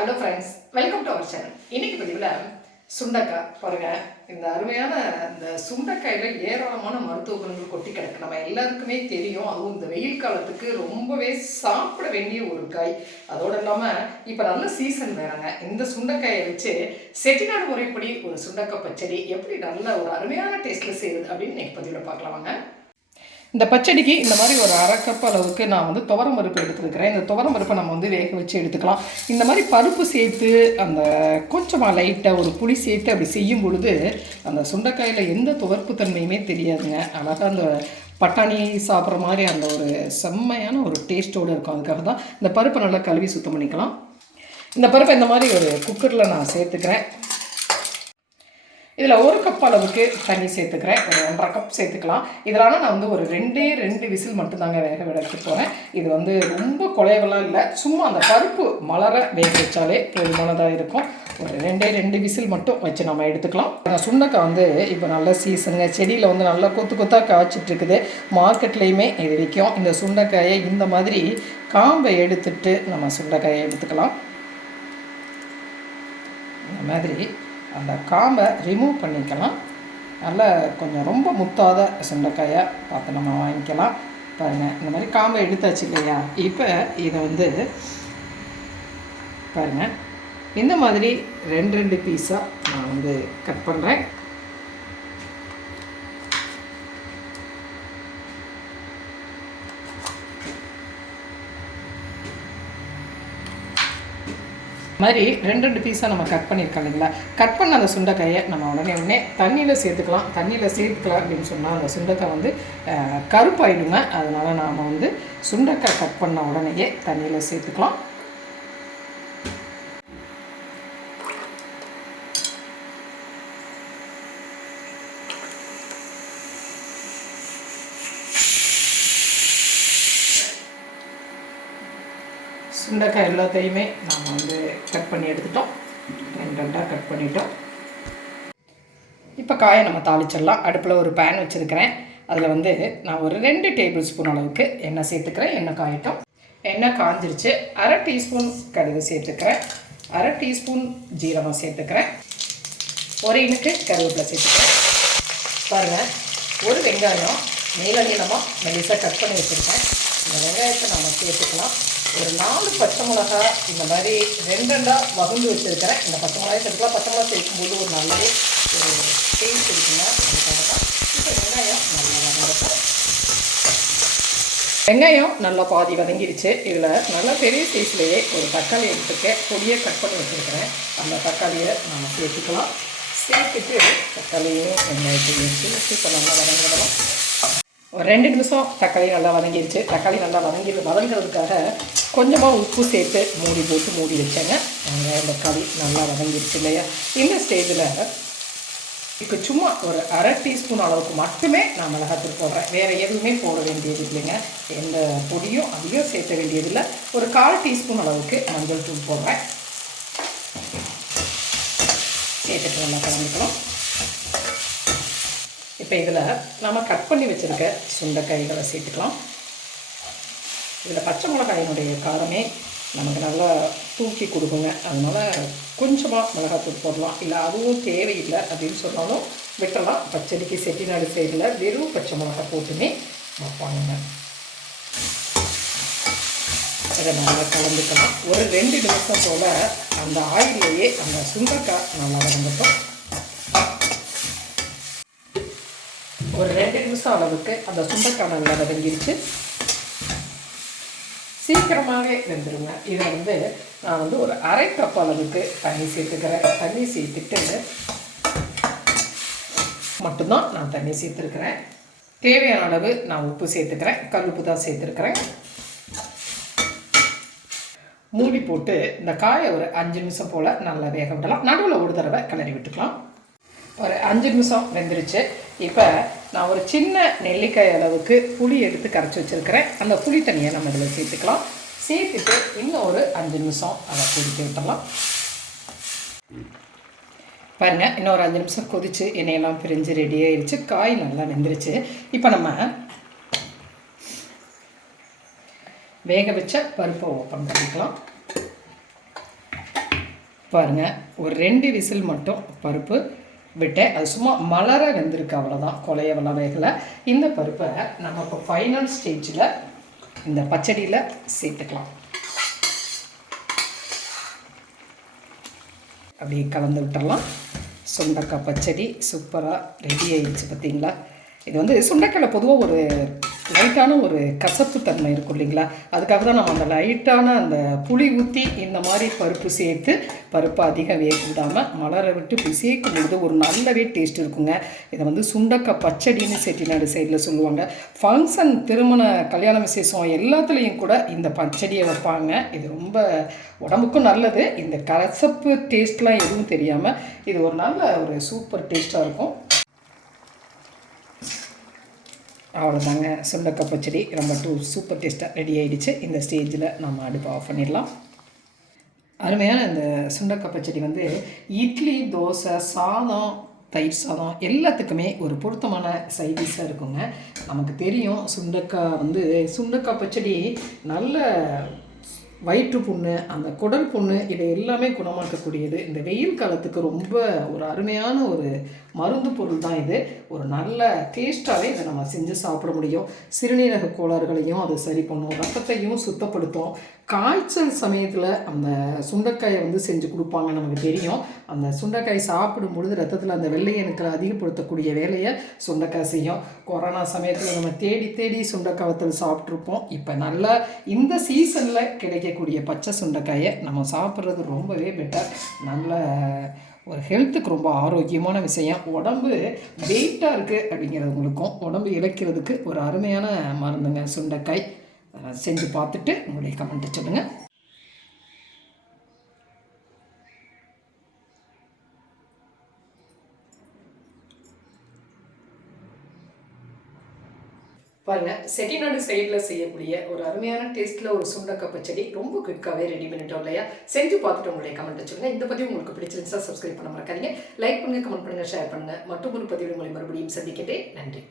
Hello friends, welcome to our channel. இன்னைக்கு பதிவில் சுண்டைக்காய் பாருங்கள். இந்த அருமையான இந்த சுண்டைக்காயில் ஏராளமான மருத்துவ குணங்கள் கொட்டி கிடக்கு. நம்ம எல்லாருக்குமே தெரியும். அதுவும் இந்த வெயில் காலத்துக்கு ரொம்பவே சாப்பிட வேண்டிய ஒரு காய். அதோடு இல்லாமல் இப்போ நல்ல சீசன் வேறங்க. இந்த சுண்டைக்காயை வச்சு செட்டிநாடு முறைப்படி ஒரு சுண்டைக்காய் பச்சடி எப்படி நல்ல ஒரு அருமையான டேஸ்ட்டில் செய்யுது அப்படின்னு இன்னைக்கு பதிவில் பார்க்கலாமாங்க. இந்த பச்சடிக்கு இந்த மாதிரி ஒரு அரை கப் அளவுக்கு நான் துவரம் பருப்பு எடுத்துருக்கிறேன். இந்த துவரம் பருப்பை நம்ம வேக வச்சு எடுத்துக்கலாம். இந்த மாதிரி பருப்பு சேர்த்து அந்த கொஞ்சமாக லைட்டாக ஒரு புளி சேர்த்து அப்படி செய்யும் பொழுது அந்த சுண்டைக்காயில் எந்த துவர்ப்பு தன்மையுமே தெரியாதுங்க. அழகாக அந்த பட்டாணி சாப்பிட்ற மாதிரி அந்த ஒரு செம்மையான ஒரு டேஸ்ட்டோடு இருக்கும். அதுக்காக தான் இந்த பருப்பை நல்லா கழுவி சுத்தம் பண்ணிக்கலாம். இந்த பருப்பை இந்த மாதிரி ஒரு குக்கரில் நான் சேர்த்துக்கிறேன். இதில் ஒரு கப் அளவுக்கு தண்ணி சேர்த்துக்கிறேன். ஒரு 1.5 கப் சேர்த்துக்கலாம். இதனால் நான் ஒரு 2 விசில் மட்டும்தாங்க வேக விடக்கு போகிறேன். இது ரொம்ப குழையவெல்லாம் இல்லை, சும்மா அந்த பருப்பு மலர வேக வச்சாலே போதுமானதாக இருக்கும். ஒரு 2 விசில் மட்டும் வச்சு நம்ம எடுத்துக்கலாம். சுண்டைக்காய் இப்போ நல்ல சீசனுங்க. செடியில் நல்லா கொத்து கொத்தாக காய்ச்சிட்ருக்குது. மார்க்கெட்லேயுமே இது விற்கும். இந்த சுண்டைக்காயை இந்த மாதிரி காம்பை எடுத்துட்டு நம்ம சுண்டைக்காயை எடுத்துக்கலாம். இந்த மாதிரி அந்த காம்பை ரிமூவ் பண்ணிக்கலாம். நல்லா கொஞ்சம் ரொம்ப முத்தாத சுண்டைக்காயை பார்த்து நம்ம வாங்கிக்கலாம். பாருங்கள், இந்த மாதிரி காம்பை எடுத்தாச்சு இல்லையா? இப்போ இதை பாருங்கள், இந்த மாதிரி 2 பீஸாக நான் கட் பண்ணுறேன். மாதிரி 2 பீஸாக நம்ம கட் பண்ணியிருக்கோம் இல்லைங்களா? கட் பண்ண அந்த சுண்டைக்காயை நம்ம உடனே தண்ணியில் சேர்த்துக்கலாம். தண்ணியில் சேர்த்துக்கலாம் அப்படின்னு சொன்னால் அந்த சுண்டைக்காய் கருப்பாயிடுங்க. அதனால் நாம் சுண்டைக்காய் கட் பண்ண உடனேயே தண்ணியில் சேர்த்துக்கலாம். சுண்டைக்காய் எல்லாத்தையுமே நாம் கட் பண்ணி எடுத்துட்டோம். 2 கட் பண்ணிட்டோம். இப்போ காயை நம்ம தாளிச்சிடலாம். அடுப்பில் ஒரு பேன் வச்சுருக்கிறேன். அதில் நான் ஒரு 2 டேபிள் ஸ்பூன் அளவுக்கு எண்ணெய் சேர்த்துக்கிறேன். எண்ணெய் காயட்டும். எண்ணெய் காஞ்சிருச்சு. 1/2 டீஸ்பூன் கடுகு சேர்த்துக்கிறேன். 1/2 டீஸ்பூன் ஜீரகம் சேர்த்துக்கிறேன். ஒரு இனுக்கு கருவேப்பிலை சேர்த்துக்கிறேன். பாருங்கள், ஒரு வெங்காயம் நீளமாக மெலிசாக கட் பண்ணி வச்சுருக்கேன். இந்த வெங்காயத்தை நம்ம சேர்த்துக்கலாம். ஒரு 4 பச்சை மிளகா இந்த மாதிரி 2 வகுந்து வச்சுருக்கிறேன். இந்த பச்சை மிளகாய் சேர்த்துக்கலாம். பச்சை மிளகா சேர்க்கும்போது ஒரு நல்ல ஒரு டேஸ்ட் இருக்குங்க. அதுக்காக தான். இப்போ வெங்காயம் நல்லா வதங்கட்டும். வெங்காயம் நல்லா பாதி வதங்கிடுச்சு. இதில் நல்லா பெரிய சைஸ்லேயே ஒரு தக்காளி எடுத்துக்க பொடியை கட் பண்ணி வச்சுருக்கிறேன். அந்த தக்காளியை நம்ம சேர்த்துக்கலாம். சேர்த்துட்டு தக்காளியும் வெங்காயத்தையும் சேர்த்து இப்போ நல்லா வதங்கிடலாம். ஒரு 2 நிமிஷம் தக்காளி நல்லா வதங்கிடுச்சு. தக்காளி நல்லா வதங்கிறதுக்காக கொஞ்சமாக உப்பு சேர்த்து மூடி வச்சேங்க. வெங்காயம் தக்காளி நல்லா வதங்கிடுச்சு இல்லையா? இந்த ஸ்டேஜில் இப்போ சும்மா ஒரு 1/2 டீஸ்பூன் அளவுக்கு மட்டுமே நான் மிளகாத்தூள் போடுறேன். வேறு எதுவுமே போட வேண்டியது இல்லைங்க. எந்த பொடியும் அதிகம் சேர்த்த வேண்டியதில்லை. ஒரு 1/4 டீஸ்பூன் அளவுக்கு மஞ்சள் தூள் போடுறேன். சேர்த்துட்டு நல்லா கலந்துக்கலாம். இப்போ இதில் நம்ம கட் பண்ணி வச்சுருக்க சுண்டைக்காய்களை சேர்த்துக்கலாம். இதில் பச்சை மிளகாயினுடைய காரமே நமக்கு நல்லா தூக்கி கொடுக்குங்க. அதனால் கொஞ்சமாக மிளகாத்தூள் போடலாம். இல்லை அதுவும் தேவையில்லை அப்படின்னு சொன்னாலும் விட்டலாம். பச்சடிக்கு செட்டிநாடு சைடில் வெறும் பச்சை மிளகாய் போட்டுமே வைப்பாங்க. அதை நல்லா கலந்துக்கலாம். ஒரு 2 நிமிஷம் போல் அந்த ஆயிலேயே அந்த சுண்டைக்காய் நல்லா வதங்கட்டும். ஒரு 2 நிமிஷம் அளவுக்கு அந்த சுண்டைக்காய் நல்லா வதங்கிடுச்சு. சீக்கிரமாகவே வெந்துடுங்க. இதில் நான் ஒரு 1/2 கப் அளவுக்கு தண்ணி சேர்த்துக்கிறேன். தண்ணி சேர்த்துட்டு மட்டும்தான் நான் தண்ணி சேர்த்துருக்கிறேன். தேவையான அளவு நான் உப்பு சேர்த்துக்கிறேன். கல்லுப்பு தான் சேர்த்துருக்கிறேன். மூடி போட்டு இந்த காயை ஒரு 5 நிமிஷம் போல் நல்லா வேக விடலாம். நடுவில் ஒரு தடவை கிளறி விட்டுக்கலாம். ஒரு 5 நிமிஷம் வெந்துருச்சு. இப்போ நான் ஒரு சின்ன நெல்லிக்காய் அளவுக்கு புளி எடுத்து கரைச்சி வச்சுருக்கிறேன். அந்த புளி தண்ணியை நம்ம இதில் சேர்த்துக்கலாம். சேர்த்துட்டு இன்னும் ஒரு 5 நிமிஷம் அதை கொதிக்க விட்டுடலாம். பாருங்கள், இன்னும் ஒரு 5 நிமிஷம் கொதித்து எண்ணெயெல்லாம் பிரிஞ்சு ரெடி ஆகிடுச்சு. காய் நல்லா வெந்துருச்சு. இப்போ நம்ம வேக வச்ச பருப்பை ஓப்பன் பண்ணிக்கலாம். பாருங்கள், ஒரு 2 விசில் மட்டும் பருப்பு விட்டேன். அது சும்மா மலர வெந்திருக்கு, அவ்வளோதான், கொலைய வேகலை. இந்த பருப்பை நம்ம இப்போ ஃபைனல் ஸ்டேஜில் இந்த பச்சடியில் சேர்த்துக்கலாம். அப்படியே கலந்து விட்டுடலாம். சுண்டக்காய் பச்சடி சூப்பராக ரெடி ஆகிடுச்சு. பார்த்திங்களா? இது வந்து சுண்டைக்காயில் பொதுவாக ஒரு லைட்டான ஒரு கசப்பு தன்மை இருக்கும் இல்லைங்களா? அதுக்காக தான் நம்ம அந்த லைட்டான அந்த புளி ஊற்றி இந்த மாதிரி பருப்பு சேர்த்து பருப்பு அதிகம் வேக விடாமல் மலர விட்டு இப்படி சேர்க்கும் பொழுது ஒரு நல்லவே டேஸ்ட் இருக்குங்க. இதை வந்து சுண்டக்காய் பச்சடின்னு செட்டிநாடு சைடில் சொல்லுவாங்க. ஃபங்க்ஷன், திருமண, கல்யாண விசேஷம் எல்லாத்துலேயும் கூட இந்த பச்சடியை வைப்பாங்க. இது ரொம்ப உடம்புக்கும் நல்லது. இந்த கசப்பு டேஸ்ட்லாம் எதுவும் தெரியாமல் இது ஒரு நல்ல ஒரு சூப்பர் டேஸ்ட்டாக இருக்கும். அவ்வளோதாங்க, சுண்டக்காய் பச்சடி ரொம்ப சூப்பர் டேஸ்ட்டாக ரெடி ஆகிடுச்சு. இந்த ஸ்டேஜில் நம்ம அடுப்பு ஆஃப் பண்ணிடலாம். அருமையான இந்த சுண்டக்காய் பச்சடி வந்து இட்லி, தோசை, சாதம், தயிர் சாதம் எல்லாத்துக்குமே ஒரு பொருத்தமான சைடிஷாக இருக்குங்க. நமக்கு தெரியும் சுண்டக்காய் பச்சடி நல்ல வயிற்று புண்ணு, அந்த குடல் புண்ணு, இதை எல்லாமே குணமாக்கக்கூடியது. இந்த வெயில் காலத்துக்கு ரொம்ப ஒரு அருமையான ஒரு மருந்து பொருள் தான் இது. ஒரு நல்ல டேஸ்ட்டாகவே இதை நம்ம செஞ்சு சாப்பிட முடியும். சிறுநீரக கோளாறுகளையும் அது சரி பண்ணும், ரத்தத்தையும் சுத்தப்படுத்தும். காய்ச்சல் சமயத்தில் அந்த சுண்டைக்காயை செஞ்சு கொடுப்பாங்க, நமக்கு தெரியும். அந்த சுண்டைக்காய் சாப்பிடும் பொழுது ரத்தத்தில் அந்த வெள்ளை அணுக்களை அதிகப்படுத்தக்கூடிய வேலையை சுண்டைக்காய் செய்யும். கொரோனா சமயத்தில் நம்ம தேடி தேடி சுண்டைக்காய் வத்தல் சாப்பிட்ருப்போம். இப்போ நல்லா இந்த சீசனில் கிடைக்கக்கூடிய பச்சை சுண்டைக்காயை நம்ம சாப்பிட்றது ரொம்பவே பெட்டர். நல்ல ஒரு ஹெல்த்துக்கு ரொம்ப ஆரோக்கியமான விஷயம். உடம்பு வெயிட்டாக இருக்குது அப்படிங்கிறவங்களுக்கும் உடம்பு இழைக்கிறதுக்கு ஒரு அருமையான மருந்துங்க சுண்டைக்காய். செஞ்சு பார்த்துட்டு உங்களுடைய கமெண்ட்டை சொல்லுங்கள். பாருங்கள், செட்டிநாடு சைடில் செய்யக்கூடிய ஒரு அருமையான டேஸ்ட்டில் ஒரு சுண்டக்காய் பச்சடி ரொம்ப குயிக்காகவே ரெடி பண்ணிட்டோம் இல்லையா? செஞ்சு பார்த்துட்டு உங்களுடைய கமெண்ட்டை சொல்லுங்கள். இந்த பதிவு உங்களுக்கு பிடிச்சிருந்துச்சா சப்ஸ்கிரைப் பண்ண மறக்காதீங்க. லைக் பண்ணுங்கள், கமெண்ட் பண்ணுங்கள், ஷேர் பண்ணுங்கள். மற்றும் ஒரு பதிவு உங்களை மறுபடியும் சந்திக்கிறேன். நன்றி.